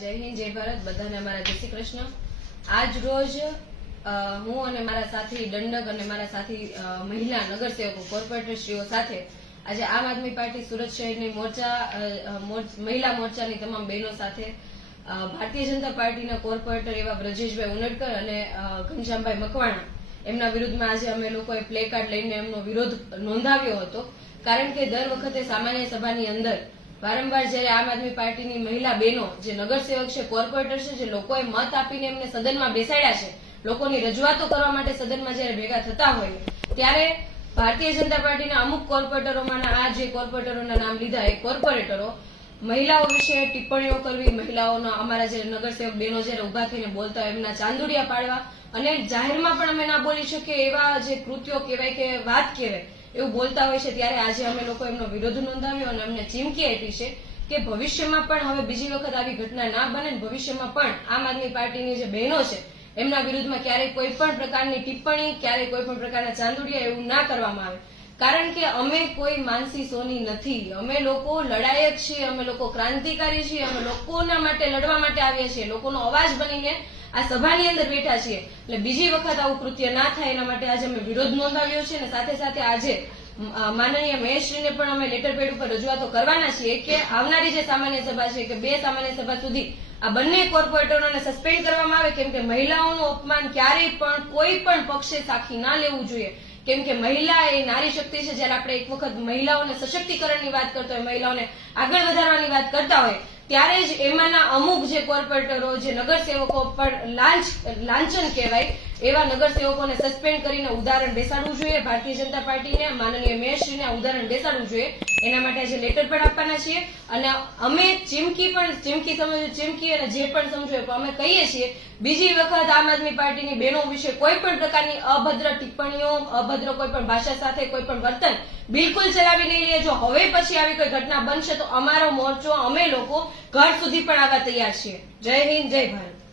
જય હિન્દ જય ભારત બધાને અમારા જય શ્રી કૃષ્ણ। આજ રોજ હું અને મારા સાથી દંડક અને મારા સાથી મહિલા નગરસેવકો કોર્પોરેટરશ્રીઓ સાથે આજે આમ આદમી પાર્ટી સુરત શહેરની મહિલા મોરચાની તમામ બહેનો સાથે ભારતીય જનતા પાર્ટીના કોર્પોરેટર એવા બ્રજેશભાઈ ઉનડકર અને ઘનશ્યામભાઈ મકવાણા એમના વિરુદ્ધમાં આજે અમે લોકોએ પ્લે કાર્ડ લઈને એમનો વિરોધ નોંધાવ્યો હતો। કારણ કે દર વખતે સામાન્ય સભાની અંદર વારંવાર જ્યારે આમ આદમી પાર્ટીની મહિલા બહેનો જે નગરસેવક છે, કોર્પોરેટર છે, જે લોકોએ મત આપીને એમને સદનમાં બેસાડ્યા છે, લોકોની રજૂઆતો કરવા માટે સદનમાં જ્યારે ભેગા થતા હોય ત્યારે ભારતીય જનતા પાર્ટીના અમુક કોર્પોરેટરોમાંના આ જે કોર્પોરેટરોના નામ લીધા એ કોર્પોરેટરો મહિલાઓ વિશે ટિપ્પણીઓ કરવી, મહિલાઓના અમારા જે નગરસેવક બહેનો જ્યારે ઉભા થઈને બોલતા હોય એમના ચાંદુડિયા પાડવા અને જાહેરમાં પણ અમે ના બોલી શકીએ એવા જે કૃત્યો કહેવાય કે વાત કહેવાય એવું બોલતા હોય છે। ત્યારે આજે અમે લોકો એમનો વિરોધ નોંધાવ્યો અને અમને ચીમકી આપી છે કે ભવિષ્યમાં પણ હવે બીજી વખત આવી ઘટના ના બને, ભવિષ્યમાં પણ આમ આદમી પાર્ટીની જે બહેનો છે એમના વિરુદ્ધમાં ક્યારેય કોઈ પણ પ્રકારની ટિપ્પણી, ક્યારેય કોઈ પણ પ્રકારના ચાંદુડિયા એવું ના કરવામાં આવે। કારણ કે અમે કોઈ માનસી સોની નથી, અમે લોકો લડાયક છીએ, અમે લોકો ક્રાંતિકારી છીએ, અમે લોકોના માટે લડવા માટે આવ્યા છીએ, લોકોનો અવાજ બનીને આ સભાની અંદર બેઠા છીએ। એટલે બીજી વખત આવું કૃત્ય ના થાય એના માટે આજે અમે વિરોધ નોંધાવ્યો છે અને સાથે સાથે આજે માનનીય મેયરશ્રીને પણ અમે લેટર પેડ ઉપર રજૂઆતો કરવાના છીએ કે આવનારી જે સામાન્ય સભા છે કે 2 સામાન્ય સભા સુધી આ બંને કોર્પોરેટરોને સસ્પેન્ડ કરવામાં આવે, કેમ કે મહિલાઓનું અપમાન ક્યારેય પણ કોઈ પણ પક્ષે સાખી ના લેવું જોઈએ। કેમ કે મહિલા એ નારી શક્તિ છે। જયારે આપણે એક વખત મહિલાઓને સશક્તિકરણની વાત કરતા હોય, મહિલાઓને આગળ વધારવાની વાત કરતા હોય ત્યારે જ એમાંના અમુક જે કોર્પોરેટરો, જે નગરસેવકો પર લાંછન કહેવાય એવા નગરસેવકોને સસ્પેન્ડ કરીને ઉદાહરણ બેસાડવું જોઈએ। ભારતીય જનતા પાર્ટીને, માનનીય મેયરશ્રીને ઉદાહરણ બેસાડવું જોઈએ। એના માટે આજે લેટર પણ આપવાના છીએ અને અમે ચીમકી સમજો, ચીમકી અને જે પણ સમજો અમે કહીએ છીએ બીજી વખત આમ આદમી પાર્ટીની બહેનો વિશે કોઈ પણ પ્રકારની અભદ્ર ટિપ્પણીઓ, અભદ્ર કોઈ પણ ભાષા સાથે કોઈ પણ વર્તન બિલકુલ ચલાવી નહીં લઈએ। જો હવે પછી આવી કોઈ ઘટના બનશે તો અમારો મોરચો, અમે લોકો ઘર સુધી પણ આવવા તૈયાર છીએ। જય હિન્દ જય ભારત।